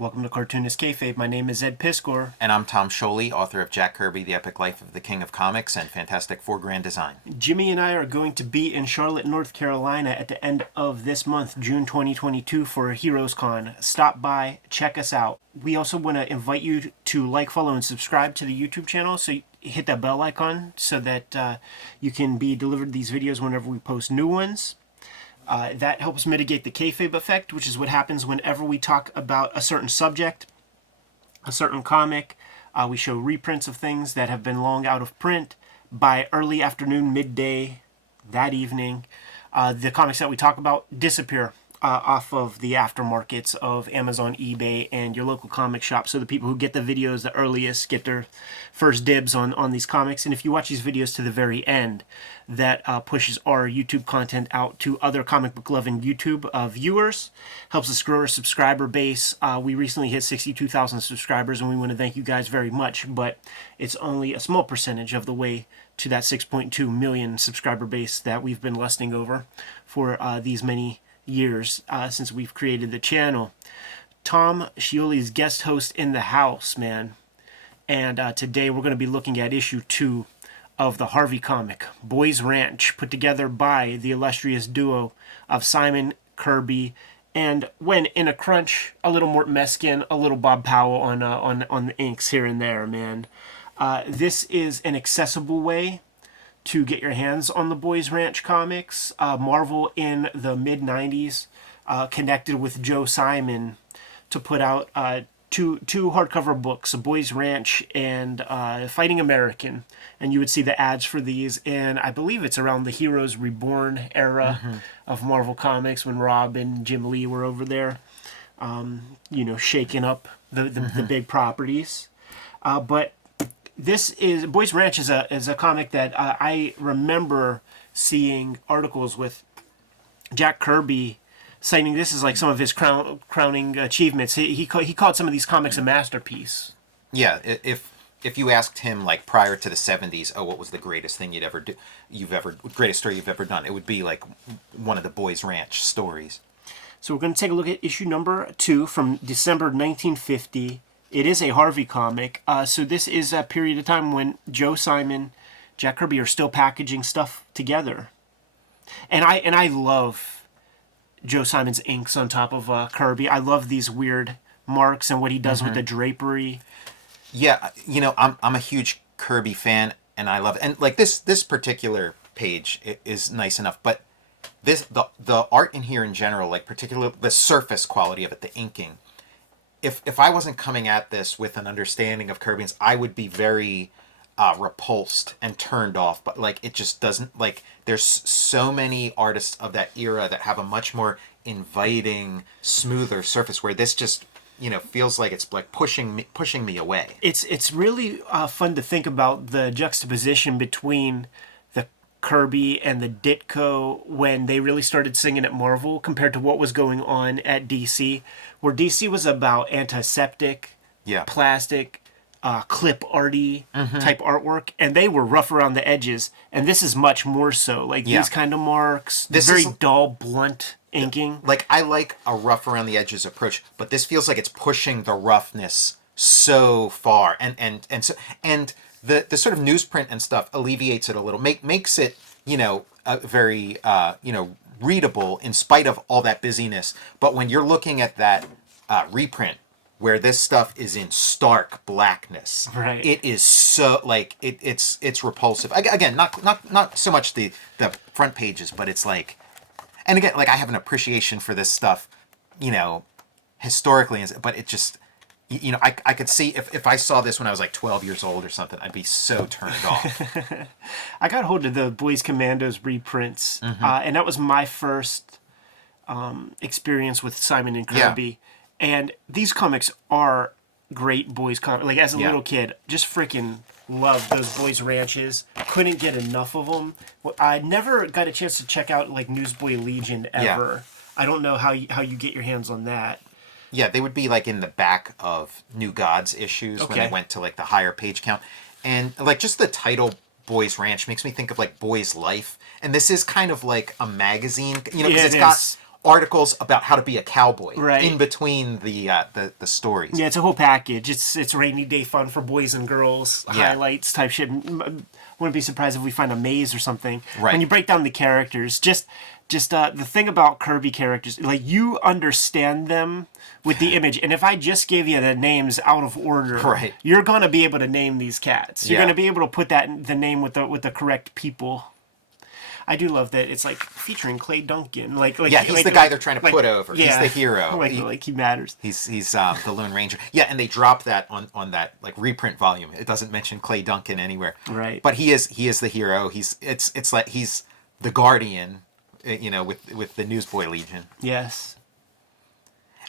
Welcome to Cartoonist Kayfabe. My name is Ed Piskor. And I'm Tom Scholey, author of Jack Kirby, The Epic Life of the King of Comics, and Fantastic Four Grand Design. Jimmy and I are going to be in Charlotte, North Carolina at the end of this month, June 2022, for Heroes Con. Stop by, check us out. We also want to invite you to like, follow, and subscribe to the YouTube channel. So hit that bell icon so that you can be delivered these videos whenever we post new ones. That helps mitigate the kayfabe effect, which is what happens whenever we talk about a certain subject, a certain comic. We show reprints of things that have been long out of print. By early afternoon, midday, that evening, the comics that we talk about disappear off of the aftermarkets of Amazon, eBay, and your local comic shop. So the people who get the videos the earliest get their first dibs on these comics. And if you watch these videos to the very end, that pushes our YouTube content out to other comic book loving YouTube viewers, helps us grow our subscriber base. We recently hit 62,000 subscribers, and we want to thank you guys very much, but it's only a small percentage of the way to that 6.2 million subscriber base that we've been lusting over for these many years since we've created the channel. Tom Scioli's guest host in the house, man. And today we're going to be looking at issue 2 of the Harvey comic, Boys Ranch, put together by the illustrious duo of Simon, Kirby, and when in a crunch, a little Mort Meskin, a little Bob Powell on the inks here and there, man. This is an accessible way to get your hands on the Boys Ranch comics. Marvel in the mid-90s connected with Joe Simon to put out two hardcover books, Boys Ranch and Fighting American. And you would see the ads for these, and I believe it's around the Heroes Reborn era of Marvel Comics when Rob and Jim Lee were over there, shaking up the big properties. But this is Boys Ranch is a comic that I remember seeing articles with Jack Kirby citing this as like some of his crowning achievements. He called some of these comics a masterpiece. Yeah, if you asked him like prior to the 70s, what was the greatest thing greatest story you've ever done, it would be like one of the Boys Ranch stories. So we're going to take a look at issue number 2 from December 1950. It is a Harvey comic. So this is a period of time when Joe Simon, Jack Kirby are still packaging stuff together. And I love Joe Simon's inks on top of Kirby. I love these weird marks and what he does with the drapery. Yeah, I'm a huge Kirby fan, and I love it. And like this particular page is nice enough, but the art in here in general, like particularly the surface quality of it, the inking. If I wasn't coming at this with an understanding of Kirby's, I would be very repulsed and turned off. But like it just doesn't, like there's so many artists of that era that have a much more inviting, smoother surface where this just feels like it's like pushing me away. It's really fun to think about the juxtaposition between the Kirby and the Ditko when they really started singing at Marvel compared to what was going on at DC, where DC was about antiseptic, plastic, clip arty type artwork, and they were rough around the edges, and this is much more so. Like these kind of marks, this very dull, blunt inking. Like I like a rough around the edges approach, but this feels like it's pushing the roughness so far, and the sort of newsprint and stuff alleviates it a little, makes it very readable in spite of all that busyness. But when you're looking at that reprint where this stuff is in stark blackness, right, it is so like it's repulsive. Again, not so much the front pages, but it's like. And again, like I have an appreciation for this stuff, historically, but it just, I could see if I saw this when I was like 12 years old or something, I'd be so turned off. I got hold of the Boys Commandos reprints, and that was my first experience with Simon and Kirby. Yeah. And these comics are great boys comics. Like as a little kid, just freaking loved those Boys Ranches. Couldn't get enough of them. I never got a chance to check out like Newsboy Legion ever. I don't know how you get your hands on that. Yeah, they would be like in the back of New Gods issues when they went to like the higher page count. And like just the title Boys Ranch makes me think of like Boys Life. And this is kind of like a magazine, because it's got articles about how to be a cowboy Right. in between the stories. Yeah, it's a whole package. It's rainy day fun for boys and girls, highlights type shit. Wouldn't be surprised if we find a maze or something. Right. When you break down the characters, just the thing about Kirby characters, like you understand them with the image, and if I just gave you the names out of order, Right. you're gonna be able to name these cats. You're Yeah. gonna be able to put the name with the correct people. I do love that it's like featuring Clay Duncan. Yeah, he's the guy they're trying to put over. Yeah, he's the hero. Like he matters. He's the Lone Ranger. Yeah, and they drop that on that like reprint volume. It doesn't mention Clay Duncan anywhere. Right. But he is the hero. It's like he's the guardian, with the Newsboy Legion. Yes.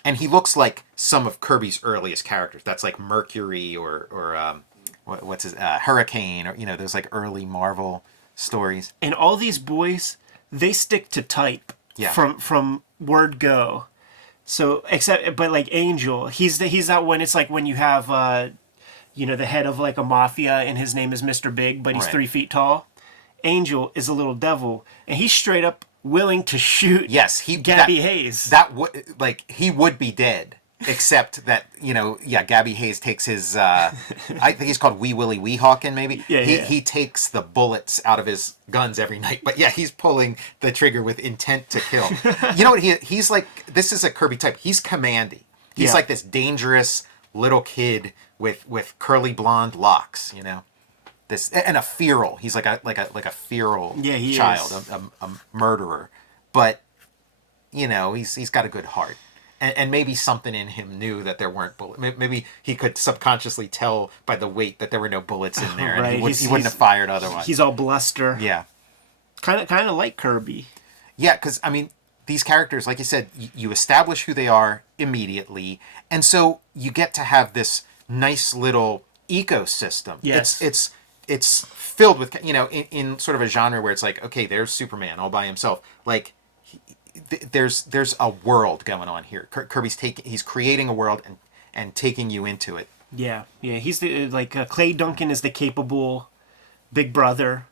And he looks like some of Kirby's earliest characters. That's like Mercury or what's his Hurricane, or those like early Marvel stories. And all these boys, they stick to type from word go. So but like Angel, he's that one. It's like when you have the head of like a mafia and his name is Mr. Big, but he's Right. 3 feet tall. Angel is a little devil, and he's straight up willing to shoot. Yes, Gabby Hayes. That would he would be dead. Except that, Gabby Hayes takes his, I think he's called Wee Willie Weehawken, maybe. Yeah, He takes the bullets out of his guns every night. But yeah, he's pulling the trigger with intent to kill. You know what? He's like, this is a Kirby type. He's commandy. He's like this dangerous little kid with curly blonde locks, This, and a feral. He's like a feral child, a murderer. But, he's got a good heart. And maybe something in him knew that there weren't bullets. Maybe he could subconsciously tell by the weight that there were no bullets in there, Right. and he wouldn't have fired otherwise. He's all bluster. Yeah. Kind of like Kirby. Yeah, because, these characters, like you said, you establish who they are immediately, and so you get to have this nice little ecosystem. Yes. It's filled with, in sort of a genre where it's like, okay, there's Superman all by himself. Like, there's a world going on here. Kirby's he's creating a world and taking you into it. Yeah. He's Clay Duncan is the capable big brother.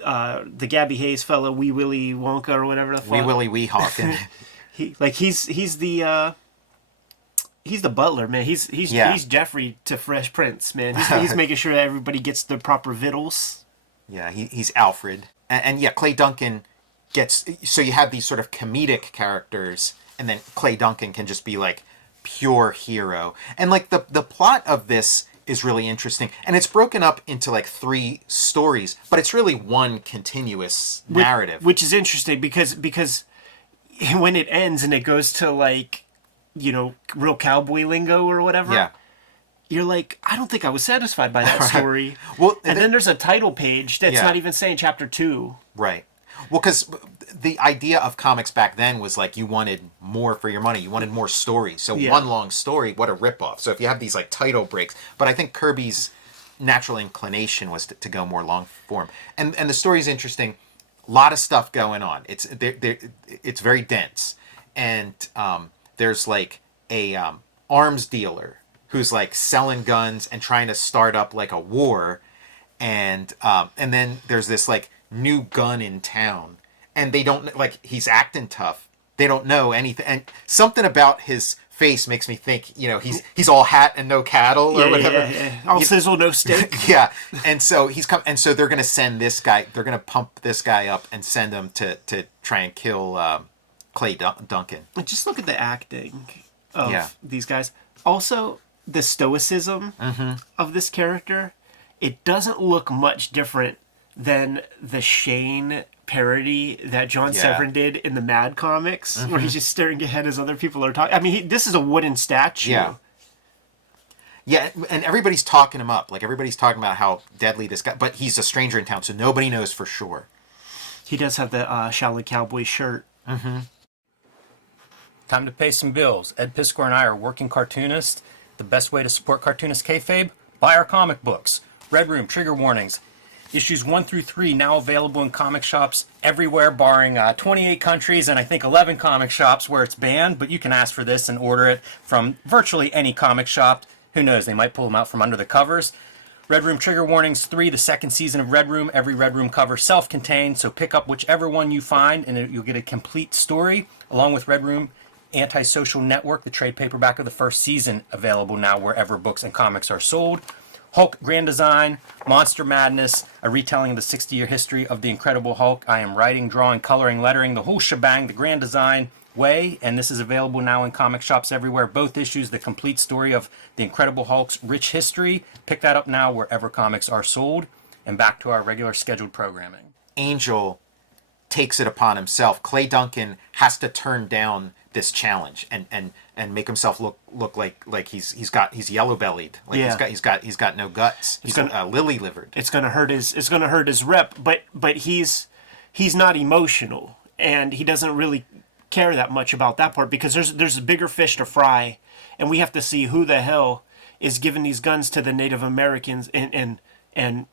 The Gabby Hayes fellow, Wee Willie Wonka or whatever the fuck. Wee Willie Weehawken. He's the butler, man. He's Jeffrey to Fresh Prince, man. He's making sure that everybody gets the proper victuals. Yeah, he's Alfred, and Clay Duncan so you have these sort of comedic characters, and then Clay Duncan can just be like pure hero. And like the plot of this is really interesting, and it's broken up into like 3 stories, but it's really one continuous narrative, which is interesting because when it ends and it goes to like real cowboy lingo or whatever, you're like, I don't think I was satisfied by that story. Well, and then there's a title page that's not even saying chapter 2. Right. Well, because the idea of comics back then was like you wanted more for your money. You wanted more stories. So one long story, what a ripoff. So if you have these like title breaks. But I think Kirby's natural inclination was to go more long form. And the story's interesting. A lot of stuff going on. It's very dense. And there's like a arms dealer who's like selling guns and trying to start up like a war. And then there's this like new gun in town, and they don't like he's acting tough. They don't know anything, and something about his face makes me think he's all hat and no cattle or whatever. All sizzle no stick. Yeah, and so and so they're gonna send this guy. They're gonna pump this guy up and send him to try and kill Clay Duncan. Just look at the acting of these guys. Also, the stoicism of this character. It doesn't look much different than the Shane parody that John Severin did in the Mad comics, where he's just staring ahead as other people are talking. This is a wooden statue. Yeah, and everybody's talking him up. Like, everybody's talking about how deadly this guy... But he's a stranger in town, so nobody knows for sure. He does have the Shaolin Cowboy shirt. Time to pay some bills. Ed Piskor and I are working Cartoonist. The best way to support Cartoonist Kayfabe? Buy our comic books. Red Room, Trigger Warnings. Issues 1 through 3 now available in comic shops everywhere, barring 28 countries and I think 11 comic shops where it's banned, but you can ask for this and order it from virtually any comic shop. Who knows, they might pull them out from under the covers. Red Room Trigger Warnings 3, the second season of Red Room. Every Red Room cover self-contained, so pick up whichever one you find and you'll get a complete story, along with Red Room Antisocial Network, the trade paperback of the first season, available now wherever books and comics are sold. Hulk Grand Design, Monster Madness, a retelling of the 60-year history of the Incredible Hulk. I am writing, drawing, coloring, lettering, the whole shebang, the Grand Design way, and this is available now in comic shops everywhere. Both issues, the complete story of the Incredible Hulk's rich history. Pick that up now wherever comics are sold. And back to our regular scheduled programming. Angel takes it upon himself. Clay Duncan has to turn down this challenge and make himself look like he's yellow bellied, like he's got no guts. He's lily livered. It's gonna hurt his rep, but he's not emotional, and he doesn't really care that much about that part, because there's a bigger fish to fry, and we have to see who the hell is giving these guns to the Native Americans and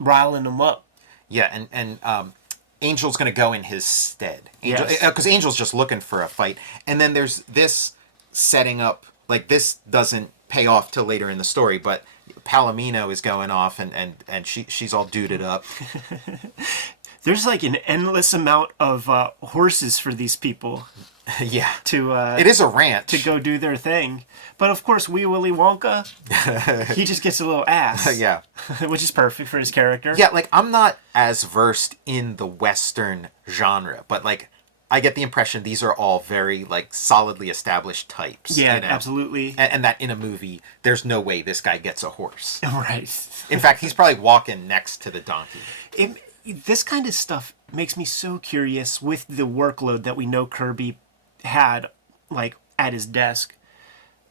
riling them up. Yeah, and Angel's going to go in his stead. Because Angel's just looking for a fight. And then there's this setting up, like this doesn't pay off till later in the story, but Palomino is going off and she's all duded up. There's like an endless amount of horses for these people. Yeah. It is a ranch. To go do their thing. But of course, Wee Willy Wonka, he just gets a little ass. Yeah. Which is perfect for his character. Yeah, like I'm not as versed in the Western genre, but like I get the impression these are all very like solidly established types. Yeah, you know? Absolutely. And that in a movie, there's no way this guy gets a horse. Right. In fact, he's probably walking next to the donkey. This kind of stuff makes me so curious with the workload that we know Kirby had, like, at his desk.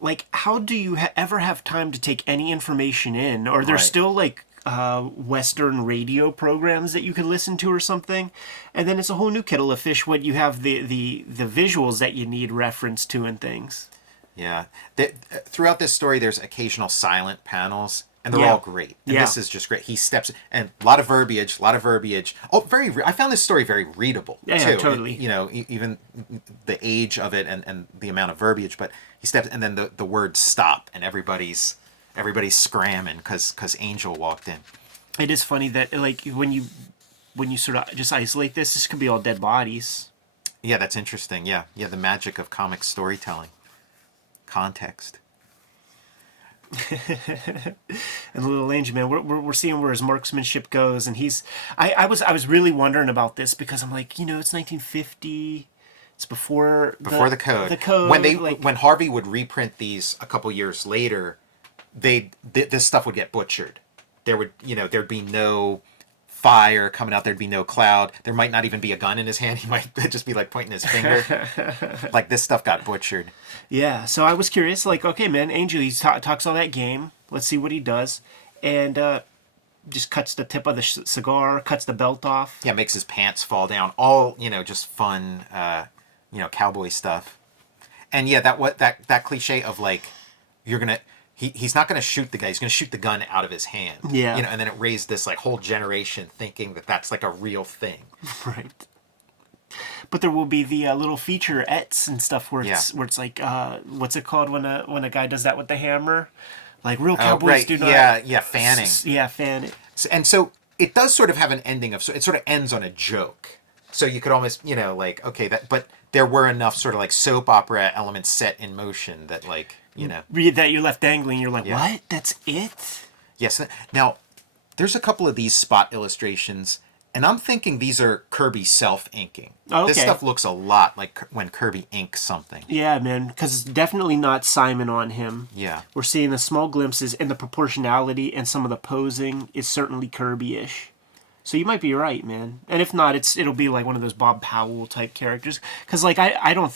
Like, how do you ever have time to take any information in? Or there's still, like, Western radio programs that you could listen to or something? And then it's a whole new kettle of fish when you have the visuals that you need reference to and things. Yeah. Throughout this story, there's occasional silent panels. And they're all great. And this is just great. He steps... And a lot of verbiage. Oh, I found this story very readable, too. Yeah, totally. You know, even the age of it and the amount of verbiage. But he steps... And then the words stop. And everybody's scramming because Angel walked in. It is funny that, like, when you sort of just isolate this could be all dead bodies. Yeah, that's interesting. Yeah, the magic of comic storytelling. Context. And the little angel man, we're seeing where his marksmanship goes, and I was really wondering about this because I'm like, it's 1950, it's before the code. The code when Harvey would reprint these a couple years later, this stuff would get butchered. There'd be no fire coming out, there'd be no cloud, there might not even be a gun in his hand, he might just be like pointing his finger. Like this stuff got butchered. Yeah, so I was curious, like, okay man, Angel, he talks all that game, let's see what he does, and just cuts the tip of the cigar, cuts the belt off. Yeah, makes his pants fall down, all just fun cowboy stuff. And yeah, that cliche of like, you're gonna He's not going to shoot the guy. He's going to shoot the gun out of his hand. Yeah. And then it raised this like whole generation thinking that that's like a real thing. Right. But there will be the little featurettes and stuff where it's like what's it called when a guy does that with the hammer? Like real cowboys do not. Yeah, fanning. Fan it. And so it does sort of have an ending of it sort of ends on a joke. So you could almost like okay but there were enough sort of like soap opera elements set in motion that like. That you're left dangling. You're like, what? That's it? Yes. Now, there's a couple of these spot illustrations, and I'm thinking these are Kirby self-inking. Oh, okay. This stuff looks a lot like when Kirby inks something. Yeah, man, because it's definitely not Simon on him. Yeah. We're seeing the small glimpses, and the proportionality and some of the posing is certainly Kirby-ish. So you might be right, man. And if not, it'll be like one of those Bob Powell type characters. Because like I don't,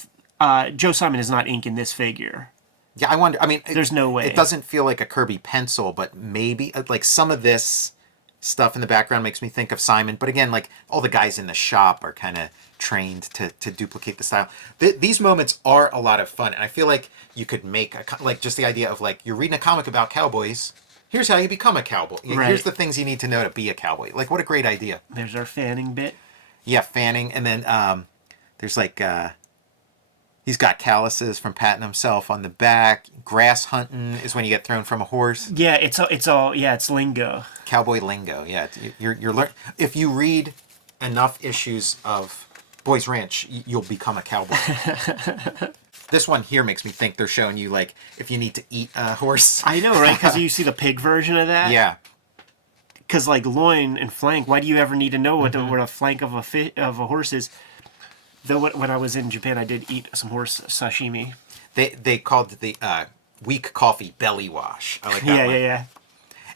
Joe Simon is not inking this figure. Yeah, I wonder. I mean, there's no way. It doesn't feel like a Kirby pencil, but maybe like some of this stuff in the background makes me think of Simon. But again, like all the guys in the shop are kind of trained to duplicate the style. These moments are a lot of fun, and I feel like you could make like just the idea of like you're reading a comic about cowboys. Here's how you become a cowboy. Right. Here's the things you need to know to be a cowboy. Like what a great idea. There's our fanning bit. Yeah, fanning, and then there's like. He's got calluses from patting himself on the back. Grass hunting is when you get thrown from a horse. Yeah, it's lingo. Cowboy lingo. Yeah, you're learn. If you read enough issues of Boys Ranch, you'll become a cowboy. This one here makes me think they're showing you, like, if you need to eat a horse. I know, right? Because you see the pig version of that. Yeah. Because like loin and flank, why do you ever need to know what a flank of a horse is? Though when I was in Japan, I did eat some horse sashimi. They called the weak coffee belly wash. I like that one. Yeah.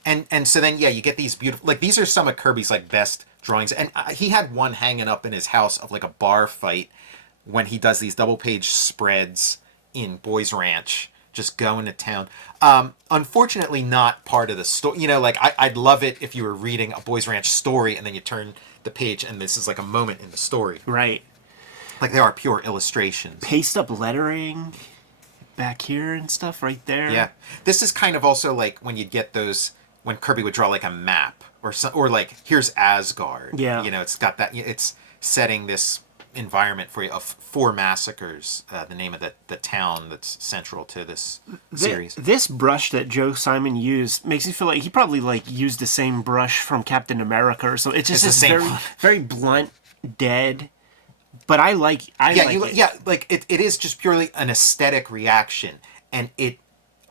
And so then, yeah, you get these beautiful, like, these are some of Kirby's, like, best drawings. And he had one hanging up in his house of, like, a bar fight when he does these double-page spreads in Boys Ranch, just going to town. Unfortunately, not part of the story. You know, like, I'd love it if you were reading a Boys Ranch story and then you turn the page and this is, like, a moment in the story. Right. Like, they are pure illustrations. Paste up lettering back here and stuff right there. Yeah. This is kind of also, like, when you'd get those, when Kirby would draw, like, a map or like, here's Asgard. Yeah. You know, it's got that, it's setting this environment for you of 4 massacres, the name of the town that's central to this series. This brush that Joe Simon used makes me feel like he probably like used the same brush from Captain America or something. It's just It's the this same very one. very blunt, dead. But I like it. Yeah, like it is just purely an aesthetic reaction, and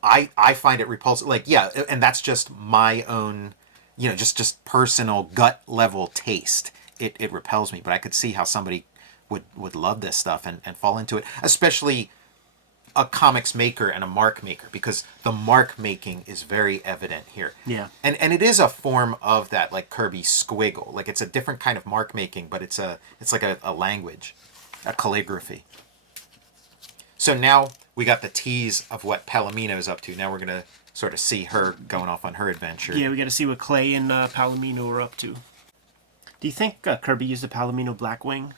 I find it repulsive. Like, yeah, and that's just my own, you know, just personal gut level taste. It repels me, but I could see how somebody would love this stuff and fall into it, especially a comics maker and a mark maker, because the mark making is very evident here. Yeah. And it is a form of that, like Kirby squiggle. Like, it's a different kind of mark making, but it's like a language, a calligraphy. So now we got the tease of what Palomino's up to. Now we're going to sort of see her going off on her adventure. Yeah, we got to see what Clay and Palomino are up to. Do you think Kirby used a Palomino Blackwing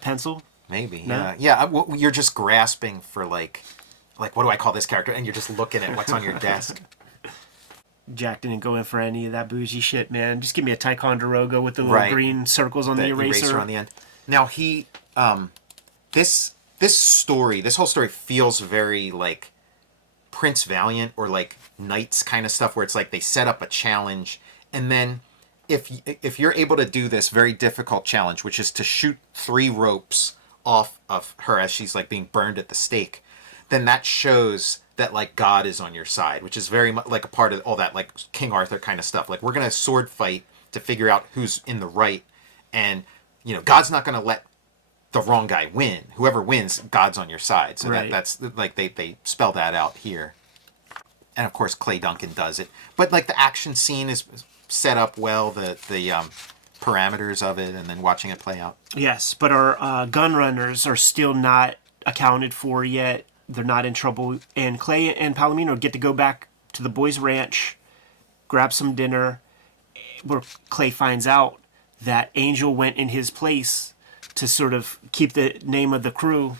pencil? Maybe, No? yeah. Yeah, well, you're just grasping for, like, what do I call this character? And you're just looking at what's on your desk. Jack didn't go in for any of that bougie shit, man. Just give me a Ticonderoga with the little green circles on the eraser. On the end. Now, he, this whole story feels very, like, Prince Valiant or, like, Knights kind of stuff, where it's like they set up a challenge, and then if you're able to do this very difficult challenge, which is to shoot 3 ropes off of her as she's, like, being burned at the stake, then that shows that, like, God is on your side, which is very much like a part of all that, like, King Arthur kind of stuff. Like, we're going to sword fight to figure out who's in the right, and, you know, God's not going to let the wrong guy win. Whoever wins, God's on your side. So right. that's like, they spell that out here. And, of course, Clay Duncan does it. But, like, the action scene is set up well, the parameters of it, and then watching it play out. Yes, but our gun runners are still not accounted for yet. They're not in trouble. And Clay and Palomino get to go back to the boys' ranch, grab some dinner, where Clay finds out that Angel went in his place to sort of keep the name of the crew,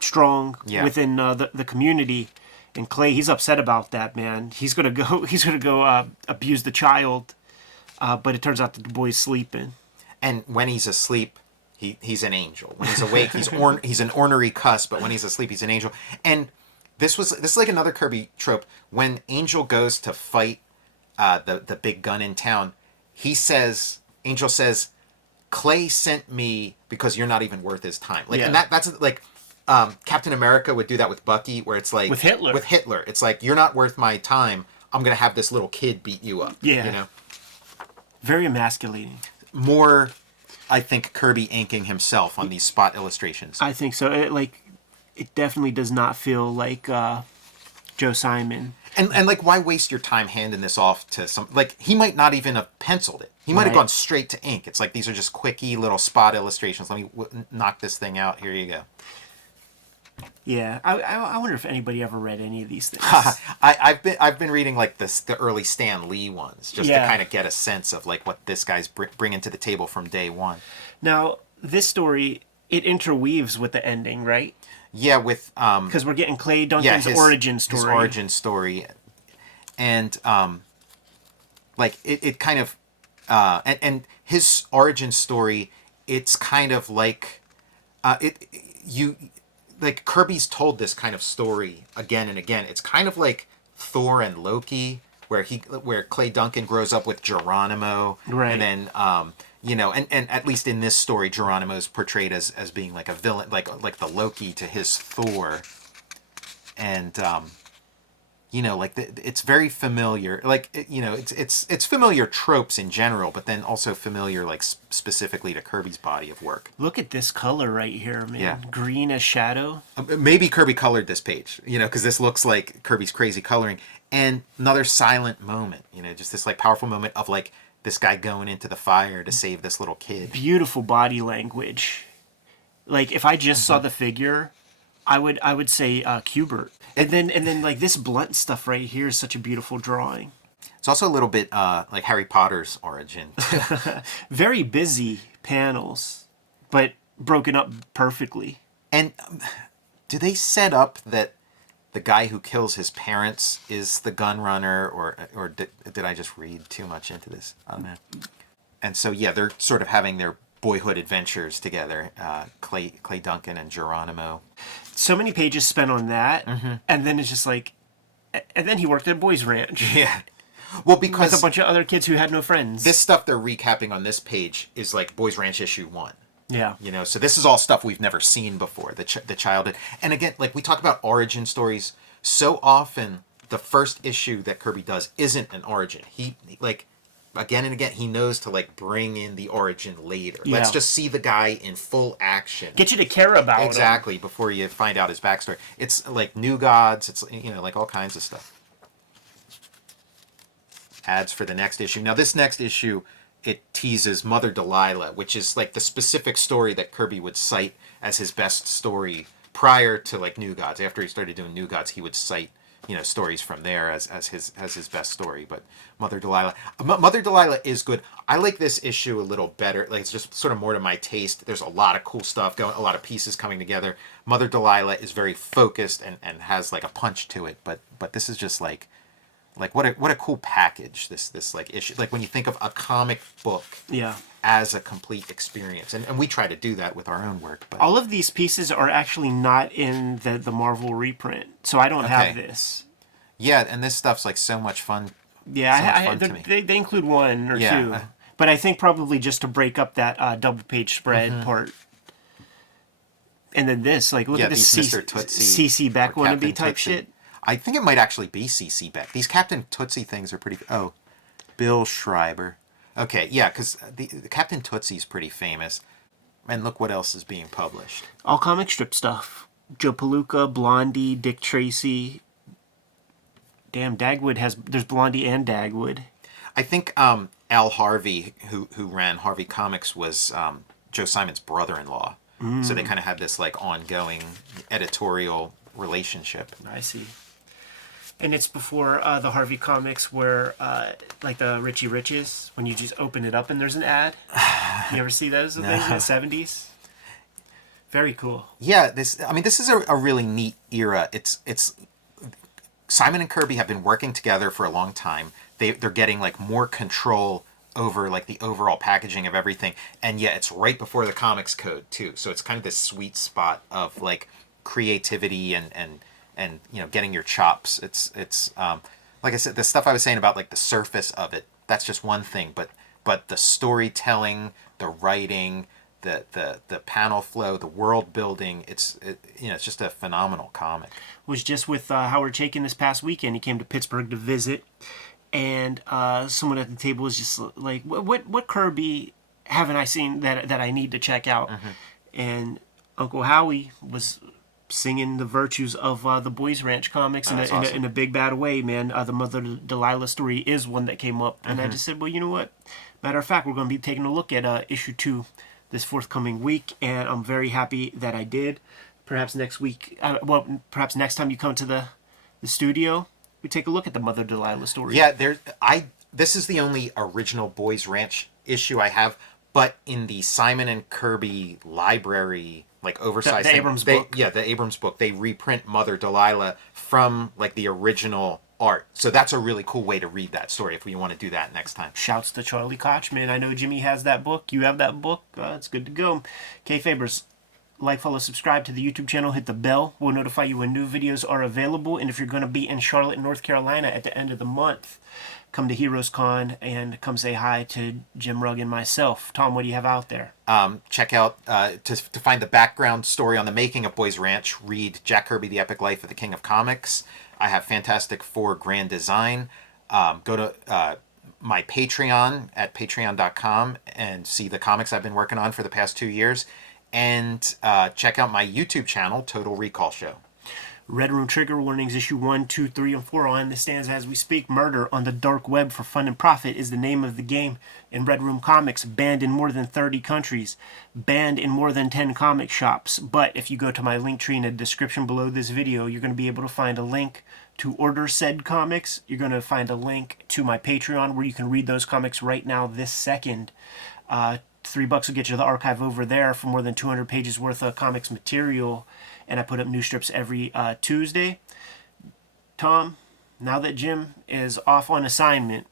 strong within the community. And Clay, he's upset about that, man. He's gonna go abuse the child, but it turns out that the boy's sleeping. And when he's asleep, he's an angel. When he's awake, he's an ornery cuss. But when he's asleep, he's an angel. And this is like another Kirby trope. When Angel goes to fight the big gun in town, Angel says, Clay sent me because you're not even worth his time. Like, and that's like. Captain America would do that with Bucky, where it's like... With Hitler. It's like, you're not worth my time. I'm going to have this little kid beat you up. Yeah. You know? Very emasculating. More, I think, Kirby inking himself on these spot illustrations. I think so. It definitely does not feel like Joe Simon. And like, why waste your time handing this off to some... Like, he might not even have penciled it. He might have gone straight to ink. It's like, these are just quickie little spot illustrations. Let me knock this thing out. Here you go. Yeah, I wonder if anybody ever read any of these things. I've been reading, like, the early Stan Lee ones, just to kind of get a sense of, like, what this guy's bringing to the table from day one. Now, this story, it interweaves with the ending, right? Yeah, with because we're getting Clay Duncan's origin story. His origin story, and like it kind of and his origin story, it's kind of like It you like Kirby's told this kind of story again and again. It's kind of like Thor and Loki, where Clay Duncan grows up with Geronimo, Right. and then and at least in this story, Geronimo is portrayed as being like a villain, like the Loki to his Thor, and it's very familiar. It's familiar tropes in general, but then also familiar specifically to Kirby's body of work. Look at this color right here, man. Yeah. Green as shadow. Maybe Kirby colored this page, because this looks like Kirby's crazy coloring. And another silent moment, just this powerful moment of this guy going into the fire to save this little kid. Beautiful body language. If I just saw the figure, I would say Cubert. And then this blunt stuff right here is such a beautiful drawing. It's also a little bit like Harry Potter's origin. Very busy panels, but broken up perfectly. And do they set up that the guy who kills his parents is the gun runner, or did I just read too much into this? I don't know. And so they're sort of having their boyhood adventures together, Clay Duncan and Geronimo. So many pages spent on that, and then it's just and then he worked at a boys' ranch. Yeah. Well, because with a bunch of other kids who had no friends. This stuff they're recapping on this page is Boys Ranch issue 1. Yeah. So this is all stuff we've never seen before, the childhood. And again, we talk about origin stories, so often the first issue that Kirby does isn't an origin. He again and again, he knows to bring in the origin later. Yeah. Let's just see the guy in full action. Get you to care about him. Exactly, before you find out his backstory. It's New Gods, it's all kinds of stuff. Ads for the next issue. Now this next issue, it teases Mother Delilah, which is the specific story that Kirby would cite as his best story prior to New Gods. After he started doing New Gods, he would cite stories from there as his best story. But Mother Delilah is good. I like this issue a little better. It's just sort of more to my taste. There's a lot of cool stuff going, a lot of pieces coming together. Mother Delilah is very focused and has a punch to it. But this is just what a cool package this issue. When you think of a comic book as a complete experience. And we try to do that with our own work. But all of these pieces are actually not in the Marvel reprint, so I don't have this. Yeah, and this stuff's so much fun. Yeah, to me. They include one or two. But I think probably just to break up that double page spread part. And then this, look at this Mr. Tootsie CC Beck wannabe type shit. I think it might actually be CC Beck. These Captain Tootsie things are pretty... Oh, Bill Schreiber. Okay, yeah, because the Captain Tootsie's pretty famous. And look what else is being published. All comic strip stuff. Joe Palooka, Blondie, Dick Tracy. Damn, Dagwood has... There's Blondie and Dagwood. I think Al Harvey, who ran Harvey Comics, was Joe Simon's brother-in-law. So they kind of had this ongoing editorial relationship. I see. And it's before the Harvey Comics where, the Richie Riches, when you just open it up and there's an ad. You ever see those things in the 70s? Very cool. Yeah, this is a really neat era. It's Simon and Kirby have been working together for a long time. They're getting more control over the overall packaging of everything, and yet it's right before the Comics Code too. So it's kind of this sweet spot of creativity and getting your chops. It's like I said, the stuff I was saying about the surface of it, that's just one thing, but the storytelling, the writing, the panel flow, the world building, it's just a phenomenal comic. Was just with Howard Chaykin this past weekend. He came to Pittsburgh to visit, and someone at the table was just what Kirby haven't I seen that I need to check out? And Uncle Howie was singing the virtues of the Boys Ranch comics in a big bad way, man. The Mother Delilah story is one that came up, and I just said, well, you know what? Matter of fact, we're going to be taking a look at issue 2 this forthcoming week, and I'm very happy that I did. Perhaps next week, perhaps next time you come to the studio, we take a look at the Mother Delilah story. Yeah, this is the only original Boys Ranch issue I have, but in the Simon and Kirby library, oversized the Abrams book. Yeah, the Abrams book. They reprint Mother Delilah from the original art. So that's a really cool way to read that story if we want to do that next time. Shouts to Charlie Koch, man. I know Jimmy has that book. You have that book. It's good to go. Kayfabers, like, follow, subscribe to the YouTube channel, hit the bell. We'll notify you when new videos are available. And if you're going to be in Charlotte, North Carolina at the end of the month, come to Heroes Con and come say hi to Jim Rugg and myself. Tom, what do you have out there? Check out, to find the background story on the making of Boys Ranch, read Jack Kirby, The Epic Life of the King of Comics. I have Fantastic Four Grand Design. Go to my Patreon at patreon.com and see the comics I've been working on for the past 2 years. And check out my YouTube channel, Total Recall Show. Red Room Trigger Warnings, issue 1, 2, 3, and 4 on the stands as we speak. Murder on the Dark Web for Fun and Profit is the name of the game in Red Room Comics. Banned in more than 30 countries. Banned in more than 10 comic shops. But if you go to my link tree in the description below this video, you're going to be able to find a link to order said comics. You're going to find a link to my Patreon where you can read those comics right now this second. $3 will get you the archive over there for more than 200 pages worth of comics material, and I put up new strips every Tuesday. Tom, now that Jim is off on assignment,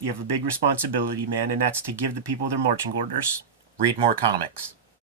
you have a big responsibility, man, and that's to give the people their marching orders. Read more comics.